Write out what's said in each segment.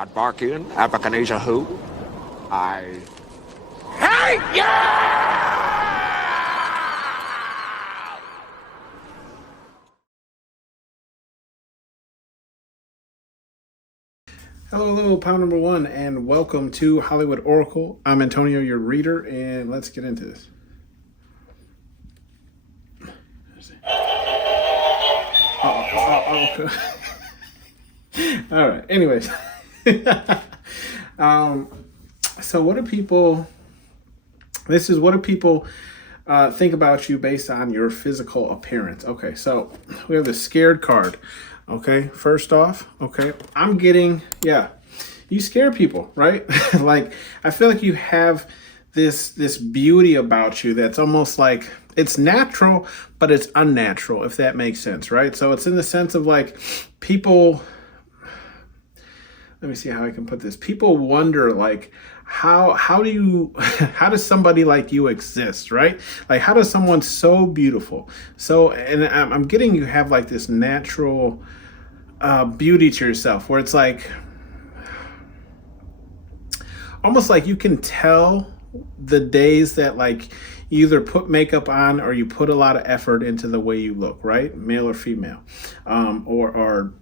I'd bark in, Abacanesia who? I hate you! Hello, pound number one, and welcome to Hollywood Oracle. I'm Antonio, your reader, and let's get into this. Okay. All right. Anyways, so what do people? This is what do people think about you based on your physical appearance? Okay, so we have the scared card. Okay, first off, okay, I'm getting, you scare people, right? Like, I feel like you have this beauty about you that's almost like it's natural, but it's unnatural, if that makes sense, right? So it's in the sense of like people, let me see how I can put this. People wonder like, how does somebody like you exist, right? Like, how does someone so beautiful, and I'm getting you have like this natural beauty to yourself where it's like almost like you can tell the days that like you either put makeup on or you put a lot of effort into the way you look, right? Male or female, or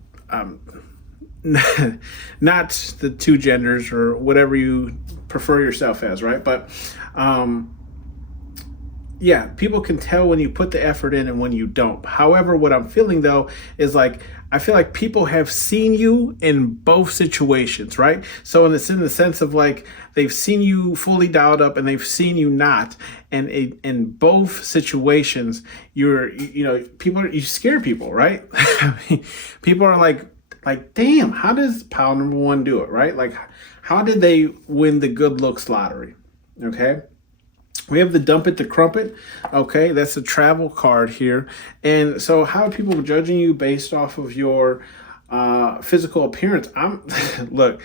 not the two genders or whatever you prefer yourself as, right? But people can tell when you put the effort in and when you don't. However, what I'm feeling though is like I feel like people have seen you in both situations, right? So it's in the sense of like they've seen you fully dialed up and they've seen you not, and in both situations, you scare people, right? People are like, damn, how does pile number one do it, right? Like, how did they win the good looks lottery? Okay. We have the dump it to crumpet. Okay, that's a travel card here. And so how are people judging you based off of your physical appearance? Look,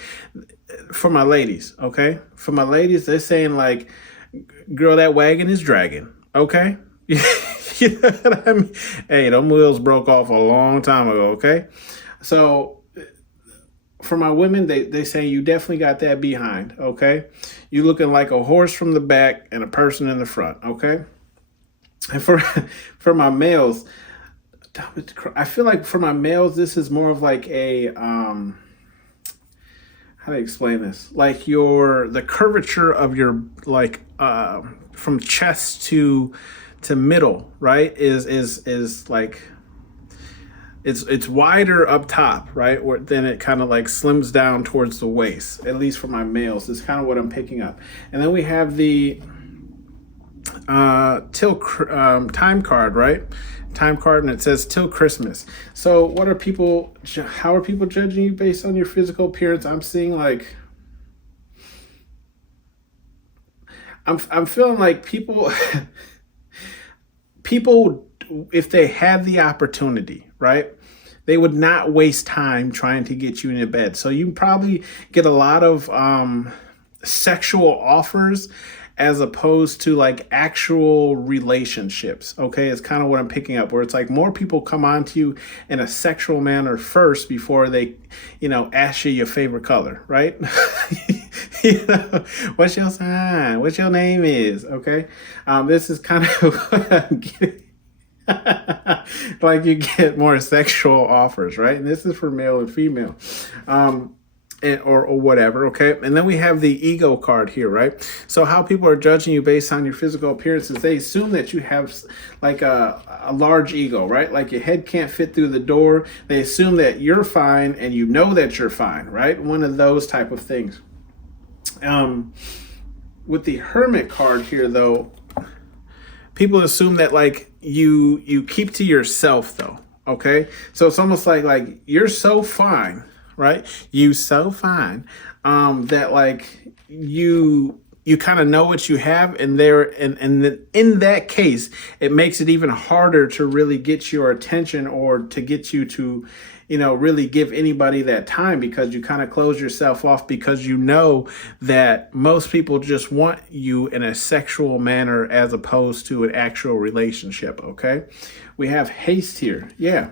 for my ladies, okay? For my ladies, they're saying like, girl, that wagon is dragging, okay? You know what I mean? Hey, them wheels broke off a long time ago, okay? So for my women, they say you definitely got that behind, okay? You looking like a horse from the back and a person in the front, okay? And for my males, I feel like for my males, this is more of like a how do I explain this? Like the curvature of your like from chest to middle, right? Is like it's wider up top, right? Then it kind of like slims down towards the waist, at least for my males. Is kind of what I'm picking up. And then we have the till time card, right? Time card, and it says till Christmas. So how are people judging you based on your physical appearance? I'm seeing like, I'm feeling like people, if they had the opportunity, right, they would not waste time trying to get you into bed. So you probably get a lot of sexual offers as opposed to like actual relationships. Okay, it's kind of what I'm picking up, where it's like more people come on to you in a sexual manner first before they, ask you your favorite color, right? What's your sign? What your name is? Okay, this is kind of what I'm getting. Like you get more sexual offers, right? And this is for male and female, or whatever. Okay, and then we have the ego card here, right? So how people are judging you based on your physical appearances, they assume that you have like a large ego, right? Like your head can't fit through the door. They assume that you're fine, and you know that you're fine, right? One of those type of things. With the hermit card here, though, people assume that like you keep to yourself though. Okay, so it's almost like you're so fine, right? You so fine that like you kind of know what you have, and in that case, it makes it even harder to really get your attention or to get you to really give anybody that time, because you kind of close yourself off, because you know that most people just want you in a sexual manner as opposed to an actual relationship. Okay, we have haste here. Yeah.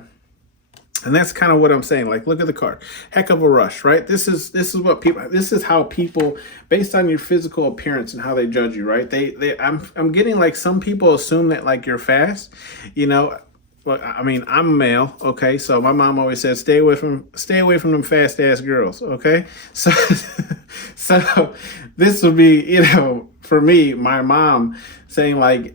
And that's kind of what I'm saying. Like, look at the card. Heck of a rush, right? This is how people, based on your physical appearance and how they judge you, right? I'm getting like some people assume that like you're fast, you know. Well, I mean, I'm a male, okay? So my mom always says, stay away from them fast ass girls, okay? So so this would be, you know, for me, my mom saying like,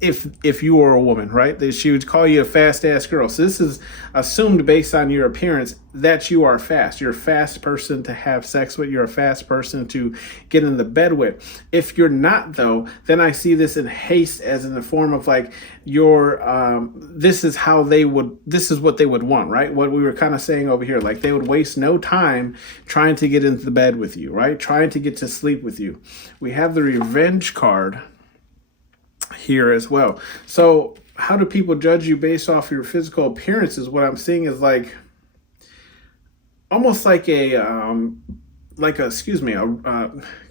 if you were a woman, right, that she would call you a fast ass girl. So this is assumed based on your appearance that you are fast. You're a fast person to have sex with. You're a fast person to get in the bed with. If you're not, though, then I see this in haste as in the form of like this is what they would want, right? What we were kind of saying over here, like they would waste no time trying to get into the bed with you, right? Trying to get to sleep with you. We have the revenge card here as well. So how do people judge you based off your physical appearances? What I'm seeing is like almost like a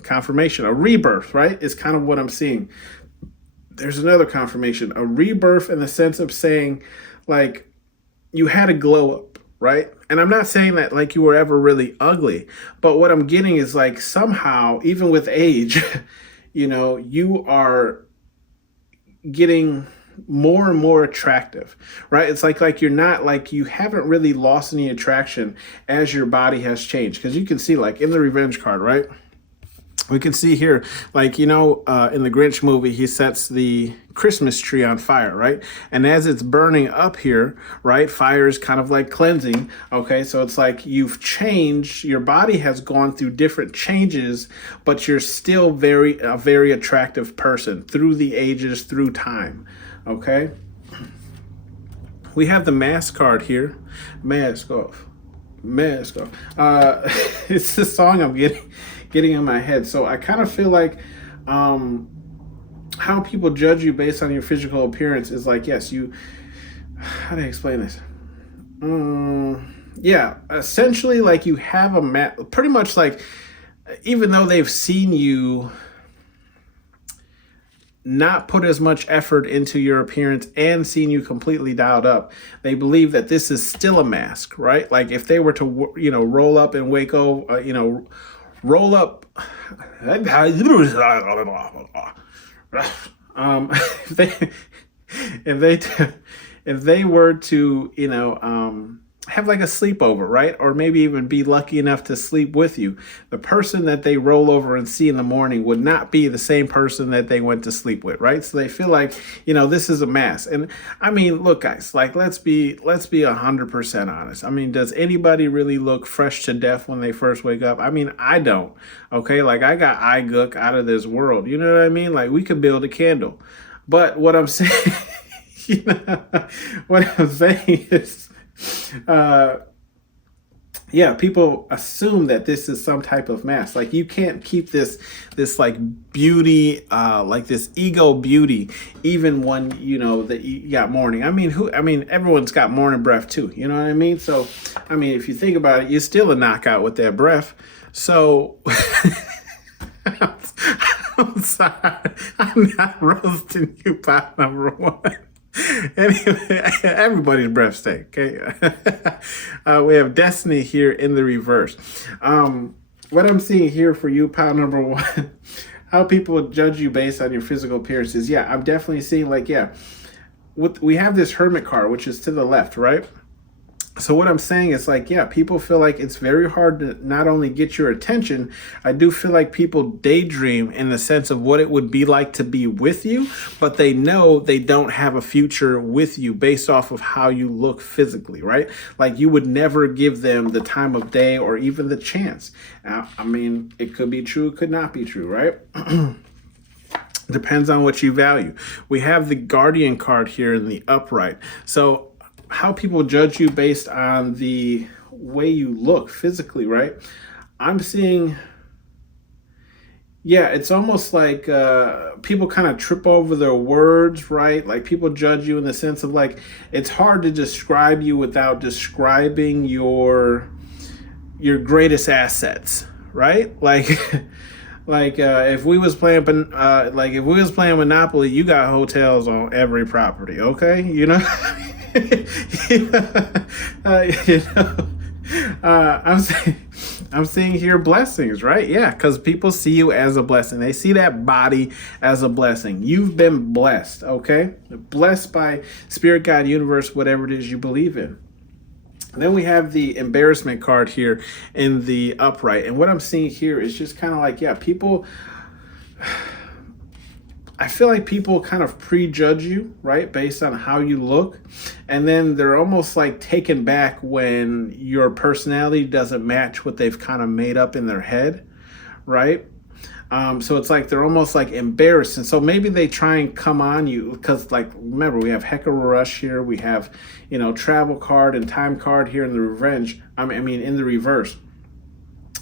confirmation, a rebirth, right? Is kind of what I'm seeing. There's another confirmation, a rebirth in the sense of saying like you had a glow up, right? And I'm not saying that like you were ever really ugly, but what I'm getting is like somehow, even with age, you know, you are getting more and more attractive, right? It's like you're not, like you haven't really lost any attraction as your body has changed. Because you can see like in the revenge card, right? We can see here, like, you know, in the Grinch movie, he sets the Christmas tree on fire, right? And as it's burning up here, right, fire is kind of like cleansing, okay? So it's like you've changed, your body has gone through different changes, but you're still a very attractive person through the ages, through time, okay? We have the mask card here. Mask off. Mask off. It's the song I'm getting in my head. So I kind of feel like how people judge you based on your physical appearance is like, yes, how do I explain this? Yeah, essentially like you have pretty much like, even though they've seen you not put as much effort into your appearance and seen you completely dialed up, they believe that this is still a mask, right? Like if they were to, you know, roll up and roll up. If they were to, you know, have like a sleepover, right? Or maybe even be lucky enough to sleep with you, the person that they roll over and see in the morning would not be the same person that they went to sleep with, right? So they feel like, you know, this is a mask. And I mean, look, guys, like let's be 100% honest. I mean, does anybody really look fresh to death when they first wake up? I mean, I don't. Okay, like I got eye gook out of this world. You know what I mean? Like we could build a candle, but what I'm saying, you know, what I'm saying is, yeah, people assume that this is some type of mask. Like you can't keep this like beauty, like this ego beauty, even when you know that you got morning. I mean, everyone's got morning breath too. You know what I mean? So, I mean, if you think about it, you're still a knockout with that breath. So, I'm sorry, I'm not roasting you, pot number one. Anyway, everybody's breath stink. Okay, we have Destiny here in the reverse. What I'm seeing here for you, pile number one, how people judge you based on your physical appearances. Yeah, I'm definitely seeing like, yeah, we have this Hermit card, which is to the left, right? So what I'm saying is like, yeah, people feel like it's very hard to not only get your attention, I do feel like people daydream in the sense of what it would be like to be with you, but they know they don't have a future with you based off of how you look physically, right? Like you would never give them the time of day or even the chance. Now, I mean, it could be true, it could not be true, right? Depends on what you value. We have the Guardian card here in the upright. So how people judge you based on the way you look physically, right? I'm seeing, yeah, it's almost like people kind of trip over their words, right? Like people judge you in the sense of like, it's hard to describe you without describing your greatest assets, right? Like, if we was playing Monopoly, you got hotels on every property, okay? You know? You know, I'm seeing here blessings, right? Yeah, because people see you as a blessing. They see that body as a blessing. You've been blessed, okay? Blessed by Spirit, God, universe, whatever it is you believe in. Then we have the embarrassment card here in the upright. And what I'm seeing here is just kind of like, yeah, people, I feel like people kind of prejudge you, right, based on how you look. And then they're almost like taken back when your personality doesn't match what they've kind of made up in their head, right? So it's like they're almost like embarrassed. And so maybe they try and come on you because, like, remember, we have Hecker Rush here. We have, travel card and time card here in the revenge. I mean, in the reverse.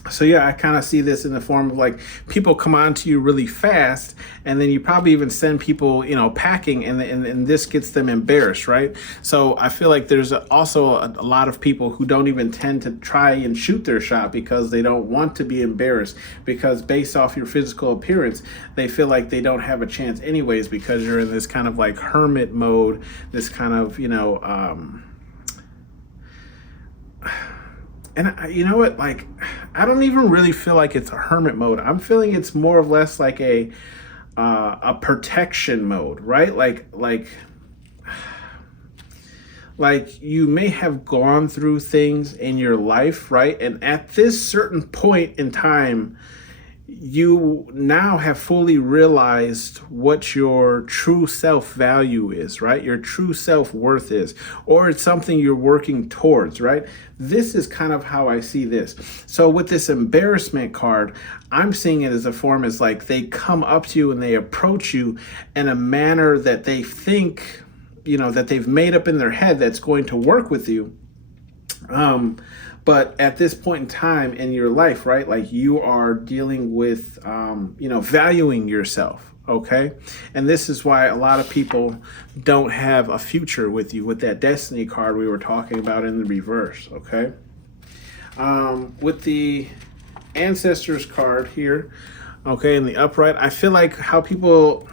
So yeah, I kind of see this in the form of like people come on to you really fast, and then you probably even send people, packing, and this gets them embarrassed, right? So I feel like there's also a lot of people who don't even tend to try and shoot their shot because they don't want to be embarrassed, because based off your physical appearance, they feel like they don't have a chance anyways because you're in this kind of like hermit mode, this kind of, and you know what? Like, I don't even really feel like it's a hermit mode. I'm feeling it's more or less like a protection mode, right? Like you may have gone through things in your life, right? And at this certain point in time, you now have fully realized what your true self-value is, right? Your true self-worth is, or it's something you're working towards, right? This is kind of how I see this. So with this embarrassment card, I'm seeing it as a form as like they come up to you and they approach you in a manner that they think, that they've made up in their head that's going to work with you. But at this point in time in your life, right, like you are dealing with, valuing yourself, okay? And this is why a lot of people don't have a future with you with that destiny card we were talking about in the reverse, okay? With the ancestors card here, okay, in the upright, I feel like how people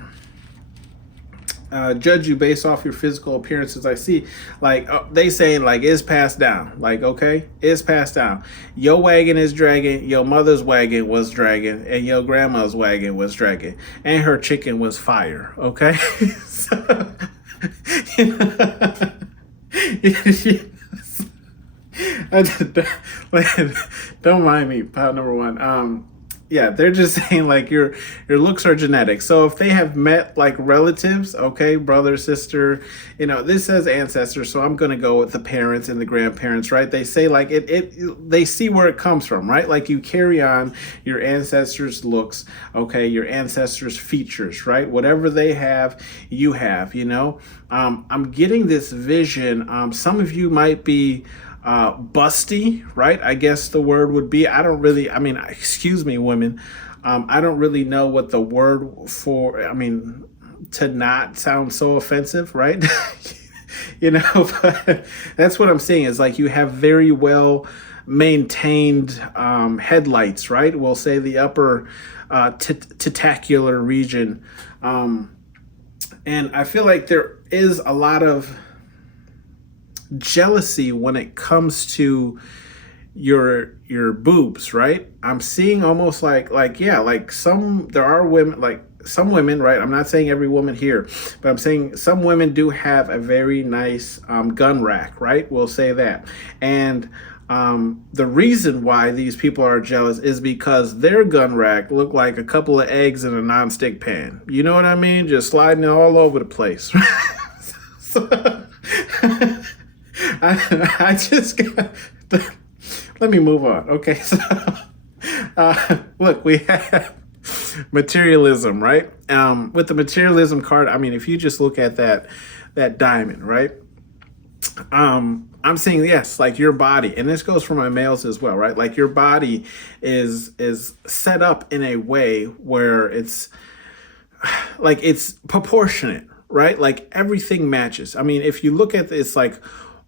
judge you based off your physical appearances. I see, like, they saying like it's passed down. Like, okay, it's passed down. Your wagon is dragging. Your mother's wagon was dragging, and your grandma's wagon was dragging, and her chicken was fire. Okay, so, don't mind me. Pile number one. Yeah, they're just saying like your looks are genetic. So if they have met like relatives, okay, brother, sister, this says ancestors, so I'm gonna go with the parents and the grandparents, right? They say like they see where it comes from, right? Like you carry on your ancestors' looks, okay, your ancestors' features, right? Whatever they have, you have, I'm getting this vision. Some of you might be busty, right? I guess the word would be, excuse me, women. I don't really know what the word for, to not sound so offensive, right? But that's what I'm saying is like you have very well maintained headlights, right? We'll say the upper tentacular region. And I feel like there is a lot of jealousy when it comes to your boobs, right? I'm seeing almost like there are women, like some women, right? I'm not saying every woman here, but I'm saying some women do have a very nice gun rack, right? We'll say that. And the reason why these people are jealous is because their gun rack look like a couple of eggs in a nonstick pan. You know what I mean? Just sliding it all over the place. So, I just got. Let me move on. Okay, so look, we have materialism, right? With the materialism card, if you just look at that diamond, right? I'm saying yes, like your body, and this goes for my males as well, right? Like your body is set up in a way where it's proportionate, right? Like everything matches. If you look at this, like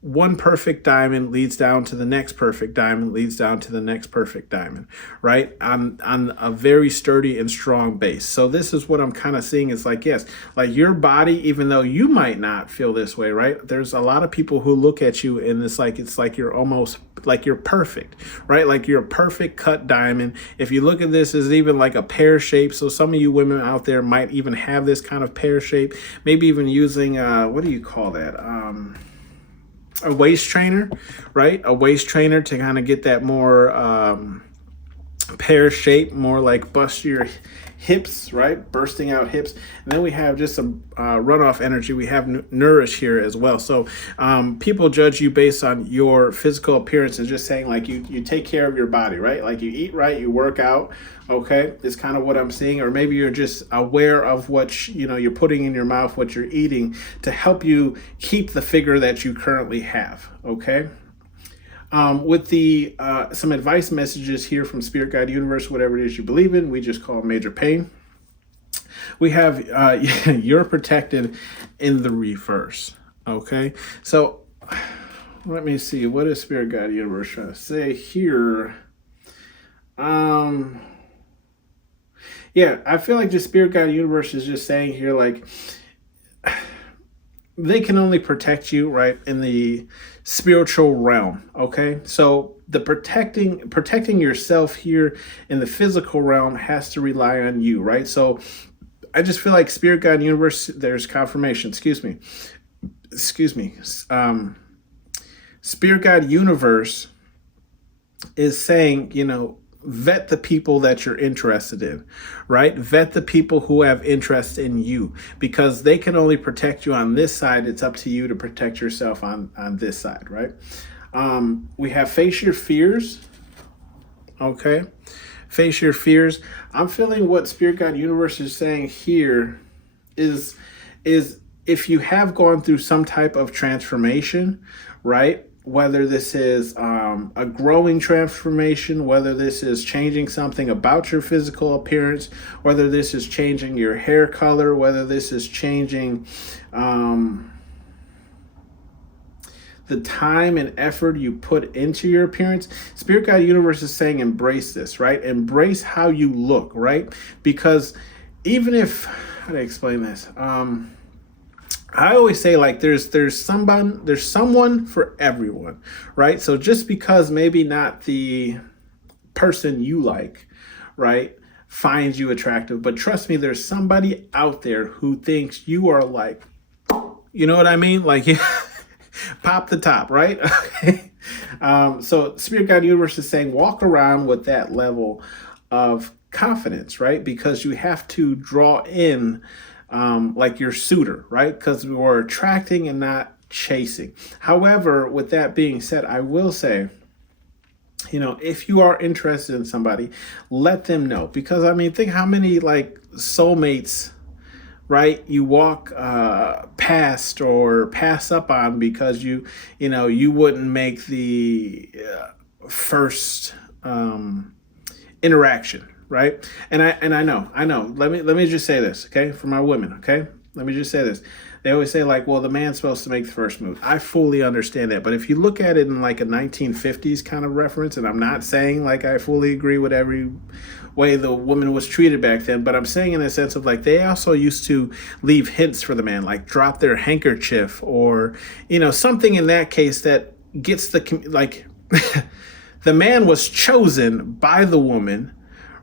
one perfect diamond leads down to the next perfect diamond, leads down to the next perfect diamond, right? On a very sturdy and strong base. So this is what I'm kind of seeing is like, yes, like your body, even though you might not feel this way, right? There's a lot of people who look at you and it's like you're almost like you're perfect, right? Like you're a perfect cut diamond. If you look at this as even like a pear shape, so some of you women out there might even have this kind of pear shape, maybe even using, what do you call that? A waist trainer, right? A waist trainer to kind of get that more pear shape, more like bust your hips, right? Bursting out hips. And then we have just some runoff energy. We have nourish here as well. So people judge you based on your physical appearance and just saying like you take care of your body, right? Like you eat right, you work out. Okay, is kind of what I'm seeing. Or maybe you're just aware of what you're putting in your mouth, what you're eating to help you keep the figure that you currently have. Okay. With the some advice messages here from Spirit Guide Universe, whatever it is you believe in, we just call major pain. We have you're protected in the reverse. Okay, so let me see, what is Spirit Guide Universe trying to say here? Yeah, I feel like the Spirit Guide Universe is just saying here, like, they can only protect you, right, in the spiritual realm, okay? So the protecting yourself here in the physical realm has to rely on you, right? So I just feel like Spirit Guide Universe, there's confirmation, excuse me. Spirit Guide Universe is saying, vet the people that you're interested in, right? Vet the people who have interest in you because they can only protect you on this side. It's up to you to protect yourself on this side, right? We have face your fears. Okay. Face your fears. I'm feeling what Spirit Guide Universe is saying here is if you have gone through some type of transformation, right? Whether this is a growing transformation, whether this is changing something about your physical appearance, whether this is changing your hair color, whether this is changing the time and effort you put into your appearance, Spirit Guide Universe is saying embrace this, right? Embrace how you look, right? Because even if, how do I explain this? I always say like there's someone for everyone, right? So just because maybe not the person you like, right, finds you attractive, but trust me, there's somebody out there who thinks you are like, you know what I mean? Like pop the top, right? Okay. So Spirit Guide Universe is saying walk around with that level of confidence, right? Because you have to draw in like your suitor, right? Because we're attracting and not chasing. However, with that being said, I will say, if you are interested in somebody, let them know. Because I mean, think how many like soulmates, right, you walk past or pass up on because you wouldn't make the first interaction. Right. And I know. Let me just say this, okay, for my women, okay? Let me just say this. They always say like, well, the man's supposed to make the first move. I fully understand that. But if you look at it in like a 1950s kind of reference, and I'm not saying like I fully agree with every way the woman was treated back then, but I'm saying in the sense of like they also used to leave hints for the man, like drop their handkerchief or, something in that case that gets the man was chosen by the woman,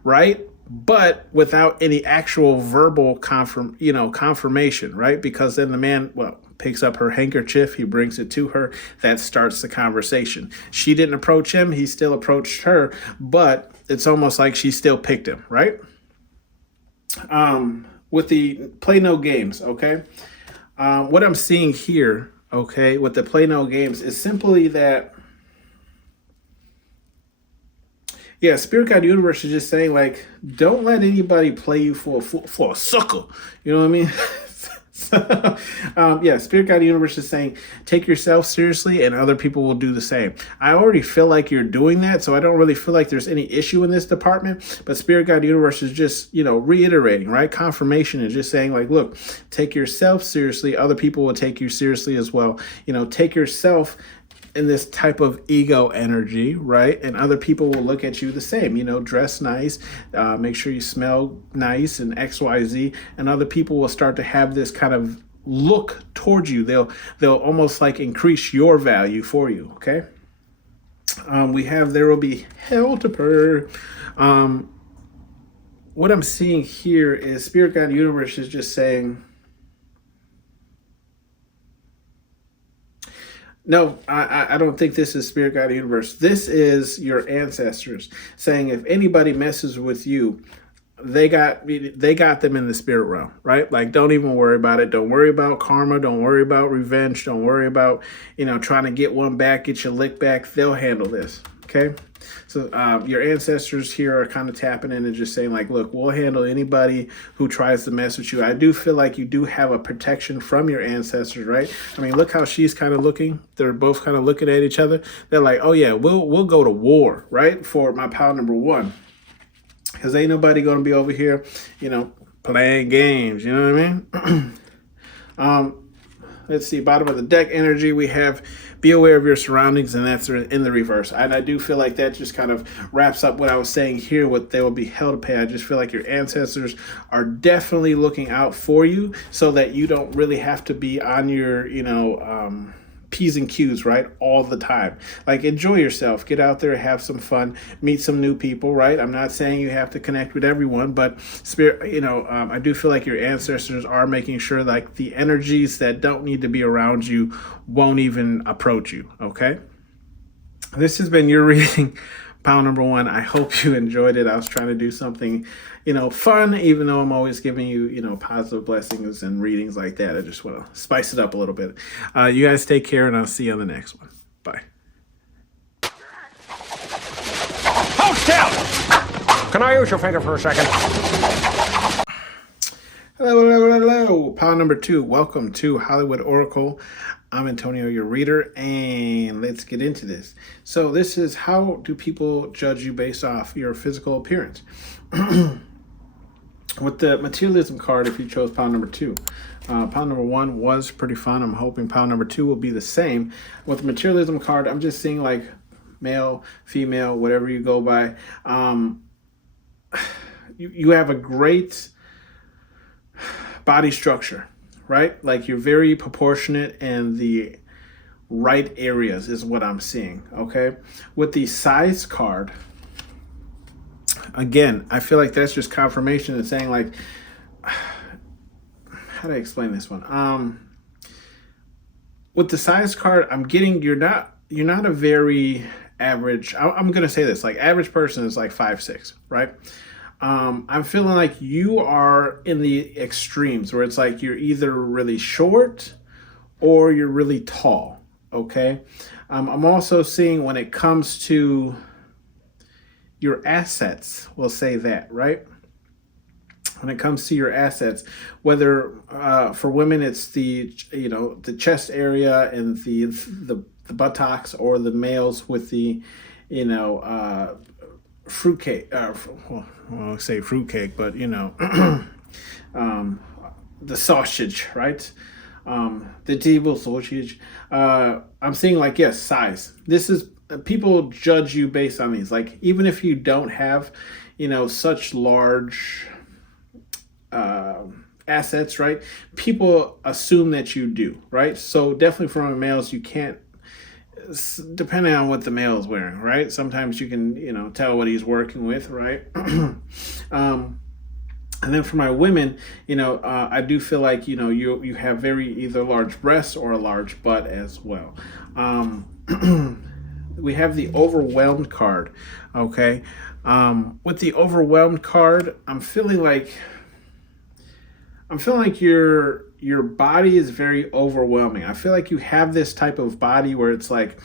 right? But without any actual verbal confirmation, right? Because then the man, picks up her handkerchief, he brings it to her, that starts the conversation. She didn't approach him, he still approached her, but it's almost like she still picked him, right? With the play no games, okay? What I'm seeing here, okay, with the play no games is simply that, yeah, Spirit Guide Universe is just saying, like, don't let anybody play you for a sucker. You know what I mean? Spirit Guide Universe is saying, take yourself seriously and other people will do the same. I already feel like you're doing that, so I don't really feel like there's any issue in this department. But Spirit Guide Universe is just, reiterating, right? Confirmation is just saying, like, look, take yourself seriously. Other people will take you seriously as well. Take yourself in this type of ego energy, right? And other people will look at you the same, dress nice, make sure you smell nice and XYZ. And other people will start to have this kind of look towards you. They'll almost like increase your value for you. Okay. We have there will be hell to purr. What I'm seeing here is Spirit God Universe is just saying, no, I don't think this is Spirit God Universe. This is your ancestors saying if anybody messes with you, they got them in the spirit realm, right? Like, don't even worry about it. Don't worry about karma. Don't worry about revenge. Don't worry about, trying to get one back, get your lick back. They'll handle this. Okay. So your ancestors here are kind of tapping in and just saying like, look, we'll handle anybody who tries to mess with you. I do feel like you do have a protection from your ancestors, right? I mean, look how she's kind of looking. They're both kind of looking at each other. They're like, oh yeah, we'll go to war, right? For my pile number one. Because ain't nobody going to be over here, playing games. You know what I mean? Let's see. Bottom of the deck energy, we have be aware of your surroundings, and that's in the reverse. And I do feel like that just kind of wraps up what I was saying here, what they will be held to pay. I just feel like your ancestors are definitely looking out for you so that you don't really have to be on your, P's and Q's, right? All the time. Like, enjoy yourself, get out there, have some fun, meet some new people, right? I'm not saying you have to connect with everyone, but I do feel like your ancestors are making sure like the energies that don't need to be around you won't even approach you. Okay. This has been your reading, pile number one. I hope you enjoyed it. I was trying to do something, fun, even though I'm always giving you, positive blessings and readings like that. I just want to spice it up a little bit. You guys take care, and I'll see you on the next one. Bye. Hold still! Can I use your finger for a second? Hello. Pile number two. Welcome to Hollywood Oracle. I'm Antonio, your reader, and let's get into this. So this is how do people judge you based off your physical appearance? With the materialism card, if you chose pile number two, pile number one was pretty fun. I'm hoping pile number two will be the same. With the materialism card, I'm just seeing like male, female, whatever you go by. You have a great body structure, right? Like you're very proportionate in the right areas is what I'm seeing. Okay. With the size card, again, I feel like that's just confirmation and saying like, how do I explain this one? With the size card, I'm getting, you're not a very average. I'm going to say this, like average person is like 5'6", right? I'm feeling like you are in the extremes where it's like you're either really short or you're really tall. Okay. I'm also seeing when it comes to your assets, we'll say that, right? When it comes to your assets, whether for women it's the chest area and the buttocks, or the males with the fruitcake. I'll say fruitcake, but the sausage, right? The table sausage. I'm seeing like, yes, size. This is, people judge you based on these. Like, even if you don't have, such large assets, right? People assume that you do, right? So definitely for males, you can't, depending on what the male is wearing, right? Sometimes you can, tell what he's working with, right? And then for my women, I do feel like, you have very either large breasts or a large butt as well. We have the overwhelmed card. Okay. With the overwhelmed card, I'm feeling like your body is very overwhelming. I feel like you have this type of body where it's like,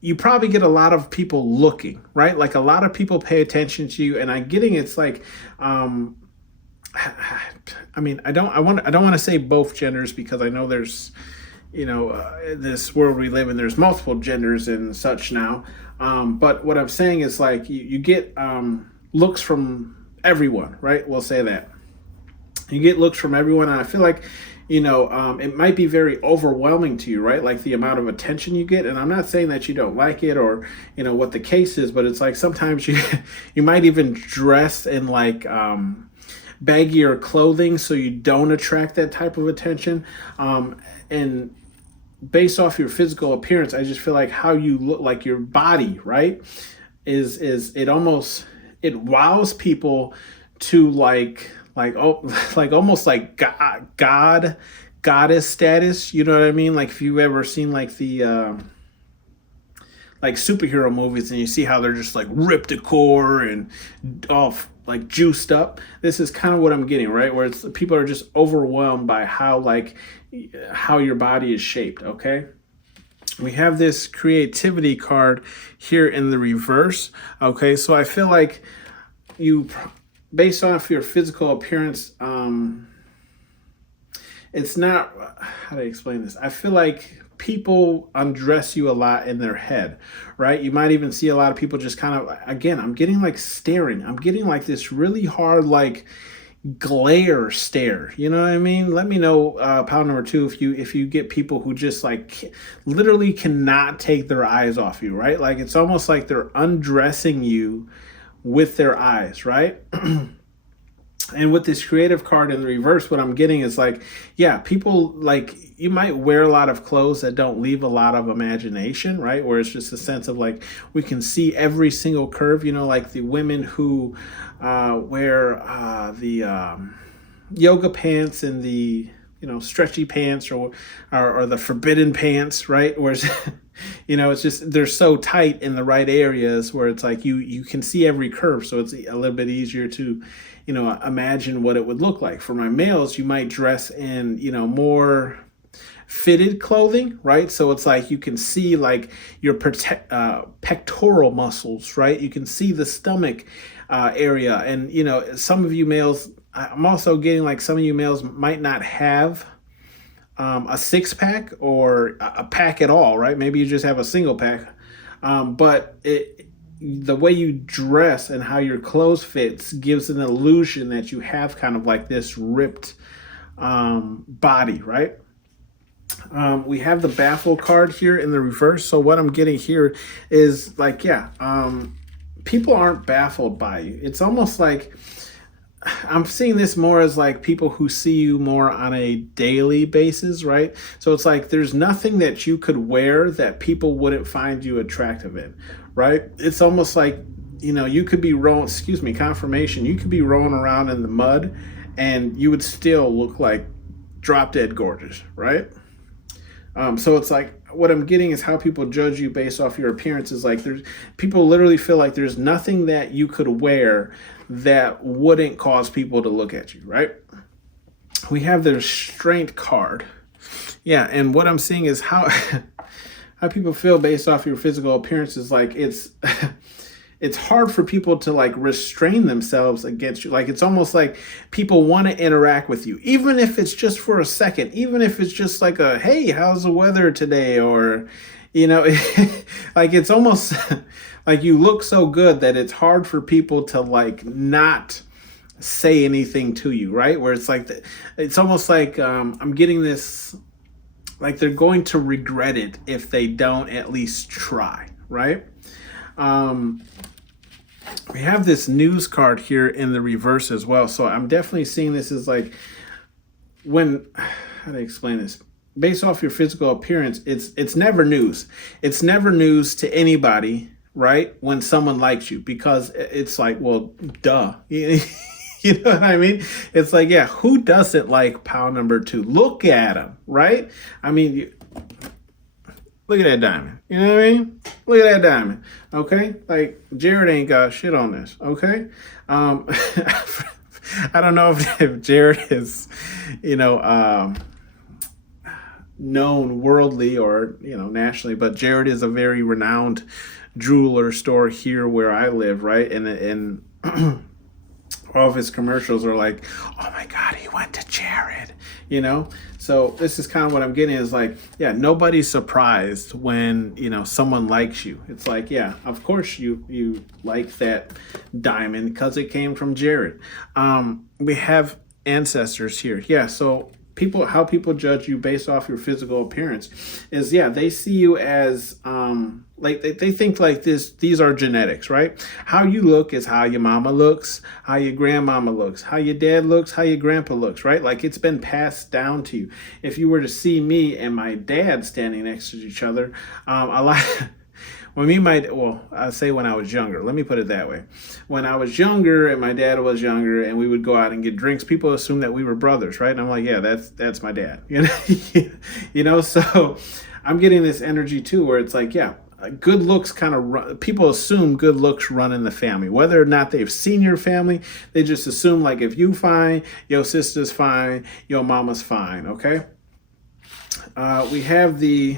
you probably get a lot of people looking, right? Like a lot of people pay attention to you, and I'm getting it's like, I don't want to say both genders, because I know there's, this world we live in, there's multiple genders and such now. But what I'm saying is like, you get looks from everyone, right? We'll say that. You get looks from everyone, and I feel like it might be very overwhelming to you, right? Like the amount of attention you get. And I'm not saying that you don't like it or, what the case is, but it's like sometimes you might even dress in like, baggier clothing so you don't attract that type of attention. And based off your physical appearance, I just feel like how you look, like your body, right, is it wows people to like almost like goddess status. You know what I mean? Like if you've ever seen like the like superhero movies and you see how they're just like ripped to core and all like juiced up. This is kind of what I'm getting, right? Where it's people are just overwhelmed by how your body is shaped. Okay. We have this creativity card here in the reverse. Okay. So I feel like based off your physical appearance, it's not, how do I explain this? I feel like people undress you a lot in their head, right? You might even see a lot of people just kind of, again, I'm getting like staring. I'm getting like this really hard, like glare stare. You know what I mean? Let me know, pound number 2, if you get people who just like literally cannot take their eyes off you, right? Like it's almost like they're undressing you with their eyes, right? And with this creative card in the reverse, what I'm getting is like, yeah, people like, you might wear a lot of clothes that don't leave a lot of imagination, right? Where it's just a sense of like, we can see every single curve, like the women who wear the yoga pants and the, stretchy pants or the forbidden pants, right? Whereas, it's just, they're so tight in the right areas where it's like you can see every curve. So it's a little bit easier to, imagine what it would look like. For my males, you might dress in, more fitted clothing, right? So it's like you can see like your pectoral muscles, right? You can see the stomach area. And, some of you males, I'm also getting like some of you males might not have a 6-pack or a pack at all, right? Maybe you just have a single pack. But the way you dress and how your clothes fits gives an illusion that you have kind of like this ripped body, right? We have the baffle card here in the reverse. So what I'm getting here is like, people aren't baffled by you. It's almost like I'm seeing this more as like people who see you more on a daily basis, right? So it's like there's nothing that you could wear that people wouldn't find you attractive in, right? It's almost like, you could be confirmation. You could be rolling around in the mud and you would still look like drop dead gorgeous, right? So it's like what I'm getting is how people judge you based off your appearance is like people literally feel like there's nothing that you could wear that wouldn't cause people to look at you, right? We have the strength card. Yeah, and what I'm seeing is how how people feel based off your physical appearance is like it's hard for people to like restrain themselves against you. Like it's almost like people want to interact with you, even if it's just for a second, even if it's just like a, hey, how's the weather today? Or, like it's almost like you look so good that it's hard for people to like not say anything to you, right? Where it's like, it's almost like I'm getting this, like they're going to regret it if they don't at least try, right? We have this news card here in the reverse as well. So I'm definitely seeing this as like how do I explain this? Based off your physical appearance, it's never news. It's never news to anybody, right? When someone likes you, because it's like, well, duh. You know what I mean? It's like, yeah, who doesn't like pound number 2? Look at him, right? I mean, look at that diamond. You know what I mean? Look at that diamond. Okay? Like, Jared ain't got shit on this. Okay? I don't know if Jared is, known worldly or, nationally, but Jared is a very renowned jeweler store here where I live, right? And all of his commercials are like, oh my God, he went to Jared, So this is kind of what I'm getting is like, yeah, nobody's surprised when, someone likes you. It's like, yeah, of course you like that diamond because it came from Jared. We have ancestors here. Yeah, so how people judge you based off your physical appearance is, yeah, they see you as like they think like these are genetics, right? How you look is how your mama looks, how your grandmama looks, how your dad looks, how your grandpa looks, right? Like it's been passed down to you. If you were to see me and my dad standing next to each other, a lot I say when I was younger. Let me put it that way. When I was younger and my dad was younger and we would go out and get drinks, people assumed that we were brothers, right? And I'm like, yeah, that's my dad. So I'm getting this energy too, where it's like, yeah, good looks kind of run, people assume good looks run in the family. Whether or not they've seen your family, they just assume like if you fine, your sister's fine, your mama's fine, okay? We have the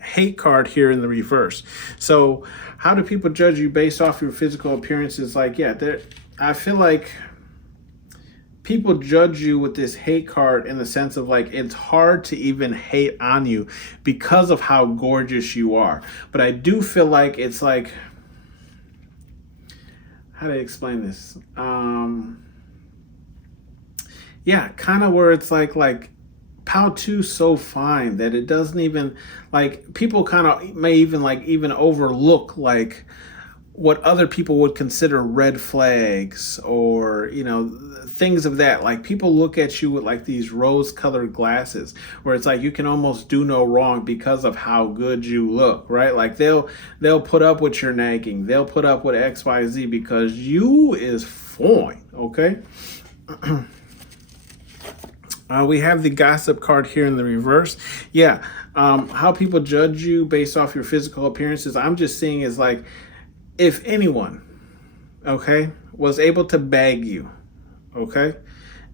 hate card here in the reverse. So how do people judge you based off your physical appearances? Like, yeah, I feel like people judge you with this hate card in the sense of like it's hard to even hate on you because of how gorgeous you are. But I do feel like it's like, how do I explain this? Yeah, kind of where it's like Pow 2's so fine that it doesn't even, like, people kind of may even overlook like what other people would consider red flags or, things of that. Like people look at you with like these rose colored glasses where it's like you can almost do no wrong because of how good you look, right? Like they'll put up with your nagging. They'll put up with XYZ because you is fine, okay? We have the gossip card here in the reverse. Yeah, how people judge you based off your physical appearances, I'm just seeing is like, if anyone, okay, was able to bag you, okay?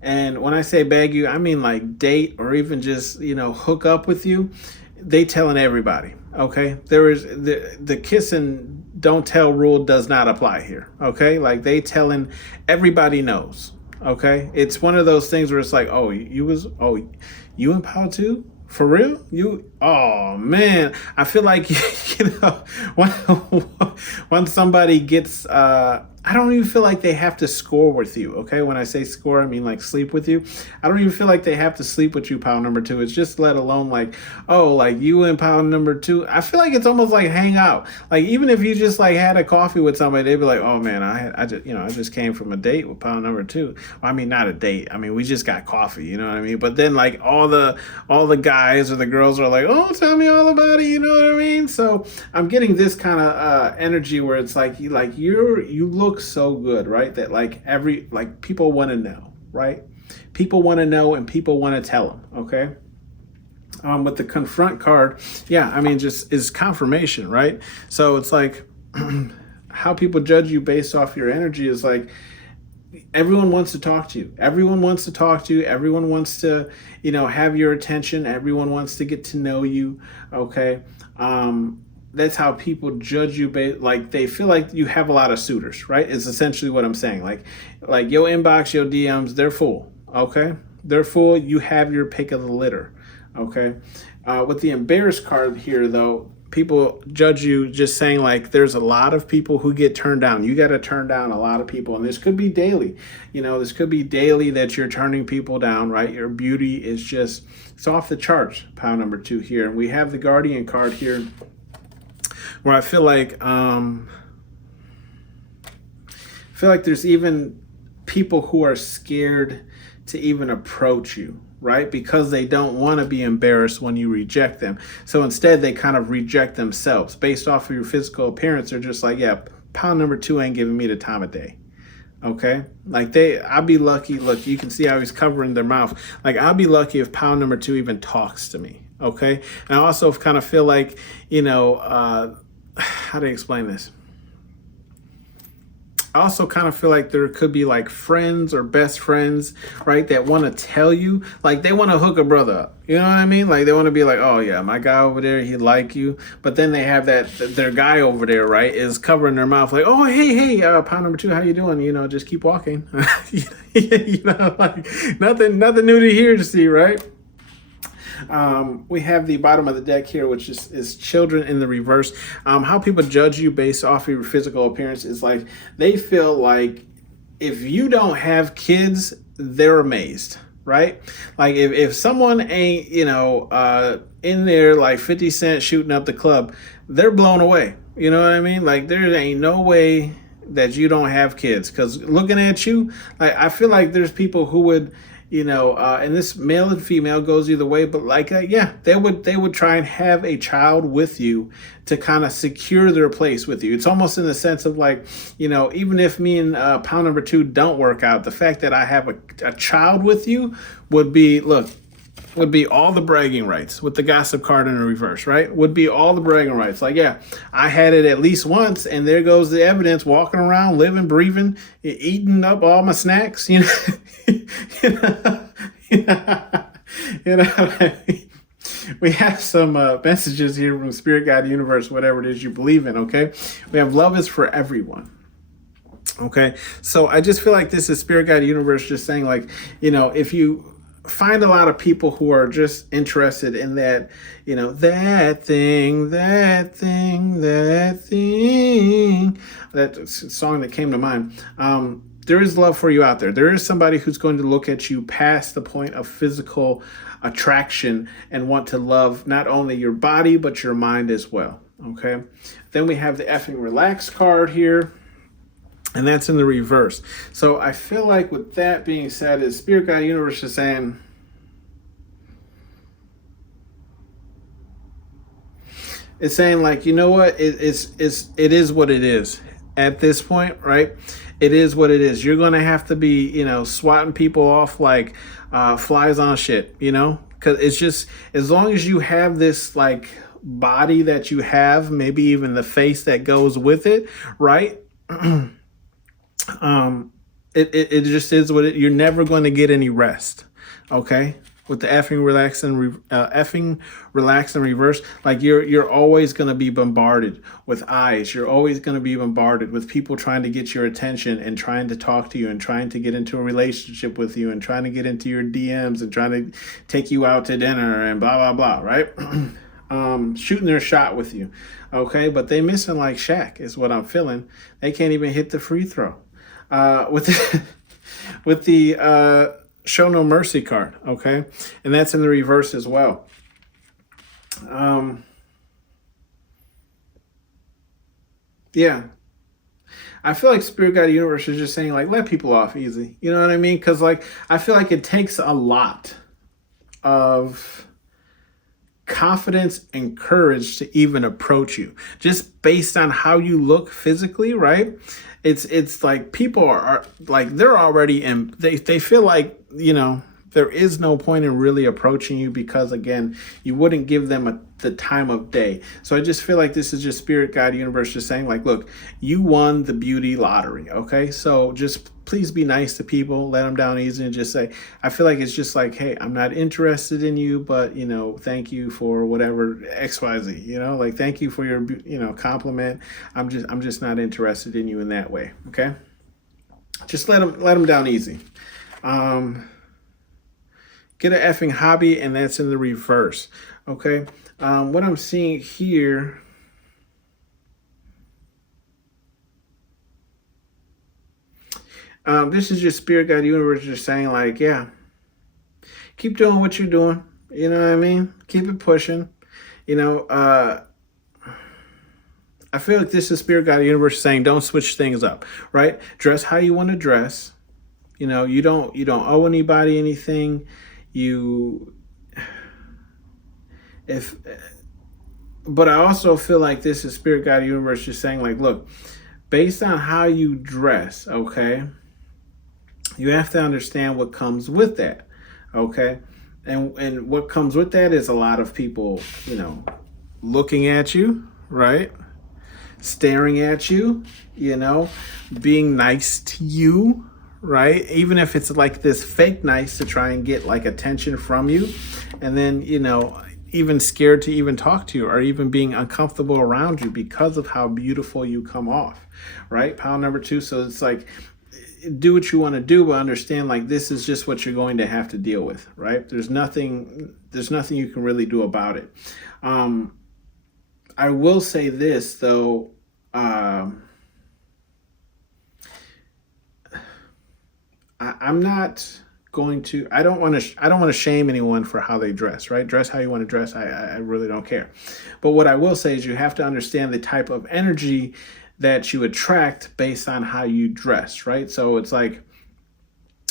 And when I say bag you, I mean like date or even just, hook up with you, they telling everybody, okay? There is the kiss and don't tell rule does not apply here, okay? Like they telling, everybody knows. Okay, it's one of those things where it's like, you in Pow 2? For real? Oh man, I feel like, when somebody gets, I don't even feel like they have to score with you, okay? When I say score, I mean like sleep with you. I don't even feel like they have to sleep with you, Pow number 2. It's just let alone like, like you and Pow number 2. I feel like it's almost like hang out. Like even if you just like had a coffee with somebody, they'd be like, oh man, I just came from a date with Pow number 2. Well, I mean, not a date. I mean, we just got coffee, you know what I mean? But then like all the guys or the girls are like, oh, tell me all about it, you know what I mean? So I'm getting this kind of energy where it's like you look so good, right? That like people want to know, right? People want to know and people want to tell them, okay? With the confront card, yeah, I mean, just is confirmation, right? So it's like how people judge you based off your energy is like, everyone wants to talk to you. Everyone wants to talk to you. Everyone wants to, have your attention. Everyone wants to get to know you, okay? That's how people judge you. Like they feel like you have a lot of suitors, right? It's essentially what I'm saying. Like your inbox, your DMs, they're full, okay? They're full. You have your pick of the litter, okay? With the embarrassed card here, though, people judge you just saying like there's a lot of people who get turned down. You got to turn down a lot of people, and this could be daily. This could be daily that you're turning people down, right? Your beauty is just, it's off the charts, Pow number 2 here. And we have the Guardian card here, where I feel like there's even people who are scared to even approach you, right? Because they don't want to be embarrassed when you reject them. So instead, they kind of reject themselves based off of your physical appearance. They're just like, yeah, Pow number 2 ain't giving me the time of day. Okay, like I'd be lucky. Look, you can see how he's covering their mouth. Like I'd be lucky if Pow number 2 even talks to me. Okay, and I also kind of feel like, how do I explain this? I also kind of feel like there could be like friends or best friends, right, that want to tell you, like they want to hook a brother up. You know what I mean? Like they want to be like, oh yeah, my guy over there, he like you. But then they have their guy over there, right, is covering their mouth like, oh, hey, Pow number 2, how you doing? Just keep walking. Like nothing new to hear to see, right? We have the bottom of the deck here, which is children in the reverse. How people judge you based off of your physical appearance is like they feel like if you don't have kids, they're amazed. right? Like if someone ain't, in there like 50 Cent shooting up the club, they're blown away. You know what I mean? Like there ain't no way that you don't have kids, because looking at you, like I feel like there's people who would, and this male and female goes either way, but like yeah, they would try and have a child with you to kind of secure their place with you. It's almost in the sense of like, even if me and pound number two don't work out, the fact that I have a child with you would be all the bragging rights, with the gossip card in the reverse, right? Would be all the bragging rights. Like, yeah, I had it at least once, and there goes the evidence, walking around, living, breathing, eating up all my snacks, you know. You know, we have some messages here from Spirit Guide Universe, whatever it is you believe in, okay? We have love is for everyone. Okay, so I just feel like this is Spirit Guide Universe just saying, like, if you find a lot of people who are just interested in that, that thing, that song that came to mind. There is love for you out there. There is somebody who's going to look at you past the point of physical attraction and want to love not only your body, but your mind as well. Okay. Then we have the effing relax card here, and that's in the reverse. So I feel like with that being said, is Spirit Guide Universe is saying, it's saying like, you know what, it is what it is at this point, right? It is what it is. You're going to have to be, swatting people off like flies on shit, because it's just, as long as you have this like body that you have, maybe even the face that goes with it, right? It just is what you're never going to get any rest. Okay. With the effing relax and reverse, like you're always going to be bombarded with eyes. You're always going to be bombarded with people trying to get your attention and trying to talk to you and trying to get into a relationship with you and trying to get into your DMs and trying to take you out to dinner and blah, blah, blah, right? Shooting their shot with you. Okay. But they missing like Shaq is what I'm feeling. They can't even hit the free throw. With the Show No Mercy card, okay? And that's in the reverse as well. Yeah. I feel like Spirit Guide Universe is just saying, like, let people off easy. You know what I mean? Because, like, I feel like it takes a lot of confidence and courage to even approach you, just based on how you look physically, right? It's like people are like, they're already in, they feel like, there is no point in really approaching you, because again, you wouldn't give them the time of day. So I just feel like this is just Spirit Guide Universe just saying, like, look, you won the beauty lottery. Okay. So just please be nice to people, let them down easy, and just say, I feel like it's just like, hey, I'm not interested in you, but thank you for whatever XYZ, like, thank you for your, compliment. I'm just not interested in you in that way. Okay. Just let them down easy. Get an effing hobby, and that's in the reverse. Okay. What I'm seeing here, this is just Spirit Guide Universe just saying, like, yeah, keep doing what you're doing. You know what I mean? Keep it pushing. I feel like this is Spirit Guide Universe saying, don't switch things up, right? Dress how you want to dress. You don't owe anybody anything. But I also feel like this is Spirit Guide Universe just saying, like, look, based on how you dress, okay, you have to understand what comes with that, okay? And what comes with that is a lot of people, looking at you, right? Staring at you, being nice to you, right? Even if it's like this fake nice to try and get like attention from you. And then, even scared to even talk to you, or even being uncomfortable around you because of how beautiful you come off, right? Pound number two. So it's like, do what you want to do, but understand, like, this is just what you're going to have to deal with, right? There's nothing you can really do about it. I will say this though, I'm not going to, I don't want to shame anyone for how they dress, right? Dress how you want to dress. I really don't care. But what I will say is you have to understand the type of energy that you attract based on how you dress, right? So it's like,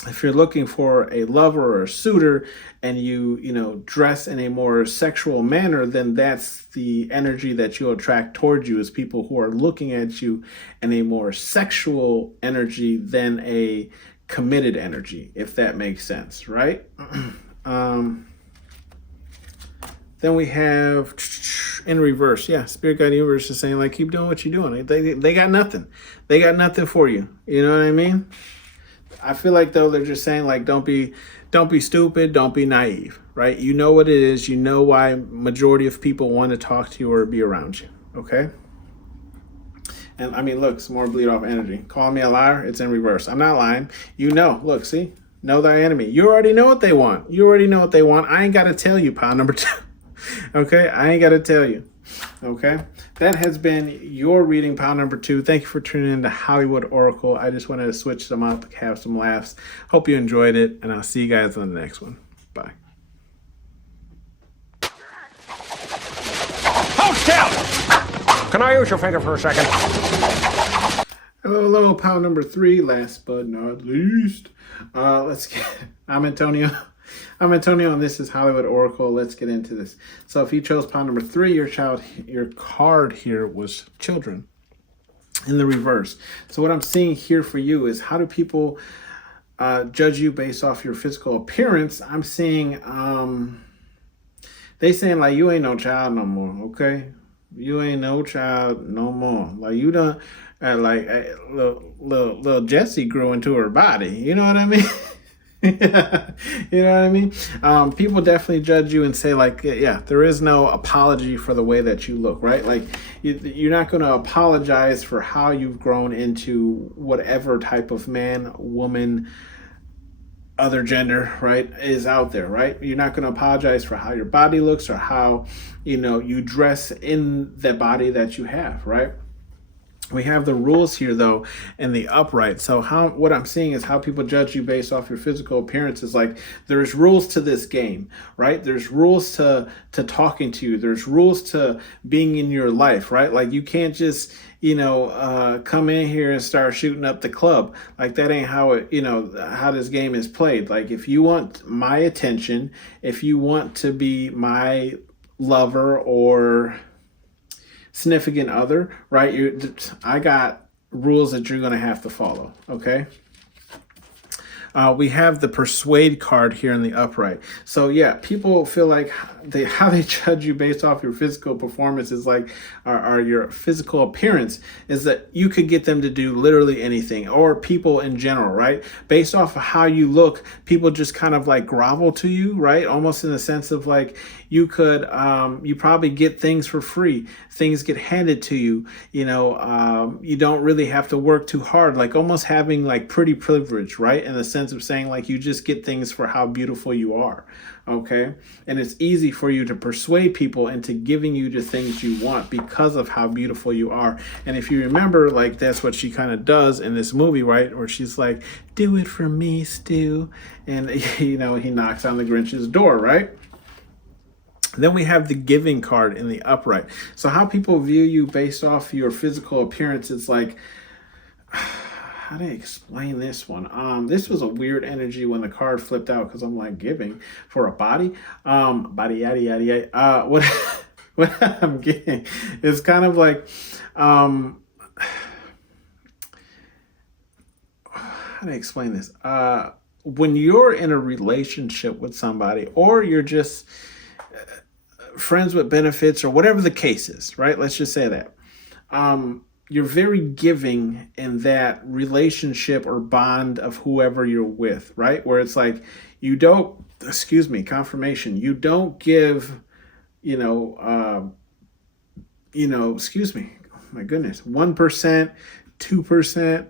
if you're looking for a lover or a suitor and you dress in a more sexual manner, then that's the energy that you'll attract towards you, is people who are looking at you in a more sexual energy than a committed energy, if that makes sense, right? Then we have in reverse. Yeah, Spirit Guide Universe is saying, like, keep doing what you're doing. They got nothing. They got nothing for you. You know what I mean? I feel like, though, they're just saying, like, don't be stupid, don't be naive, right? You know what it is. You know why majority of people want to talk to you or be around you, okay? And I mean, look, some more bleed off energy. Call me a liar, it's in reverse. I'm not lying. You know, look, see? Know thy enemy. You already know what they want. You already know what they want. I ain't got to tell you, pile number 2. Okay? I ain't got to tell you. Okay? That has been your reading, pile number 2. Thank you for tuning in to Hollywood Oracle. I just wanted to switch them up, have some laughs. Hope you enjoyed it, and I'll see you guys on the next one. Bye. Hold down! Can I use your finger for a second? Hello, pile number 3. Last but not least, I'm Antonio. And this is Hollywood Oracle. Let's get into this. So if you chose pile number 3, your card here was children in the reverse. So what I'm seeing here for you is, how do people judge you based off your physical appearance? I'm seeing they saying, like, you ain't no child no more, okay? You ain't no child no more. Like, you done, little Jessie grew into her body. You know what I mean? You know what I mean? People definitely judge you and say, like, yeah, there is no apology for the way that you look, right? Like, you're not going to apologize for how you've grown into whatever type of man, woman, other gender, right, is out there, right? You're not going to apologize for how your body looks or how, you dress in the body that you have, right? We have the rules here, though, in the upright. So what I'm seeing is how people judge you based off your physical appearance is, like, there's rules to this game, right? There's rules to talking to you. There's rules to being in your life, right? Like, you can't just, come in here and start shooting up the club. Like, that ain't how how this game is played. Like, if you want my attention, if you want to be my lover or significant other, right? I got rules that you're going to have to follow, okay? We have the persuade card here in the upright. So yeah, people feel like how they judge you based off your physical performance is like, or your physical appearance, is that you could get them to do literally anything, or people in general, right? Based off of how you look, people just kind of like grovel to you, right? Almost in the sense of, like, you could, you probably get things for free. Things get handed to you. You don't really have to work too hard, like almost having like pretty privilege, right? In the sense of saying, like, you just get things for how beautiful you are. Okay. And it's easy for you to persuade people into giving you the things you want because of how beautiful you are. And if you remember, like, that's what she kind of does in this movie, right? Where she's like, do it for me, Stu. And, he knocks on the Grinch's door, right? Then we have the giving card in the upright. So how people view you based off your physical appearance, it's like, how do I explain this one? This was a weird energy when the card flipped out, because I'm like, giving for a body, body yada yada yada. What I'm getting is kind of like, how do I explain this? When you're in a relationship with somebody, or you're just friends with benefits, or whatever the case is, right? Let's just say that. You're very giving in that relationship or bond of whoever you're with, right? Where it's like, you don't, confirmation. You don't give, oh my goodness, 1%, 2%,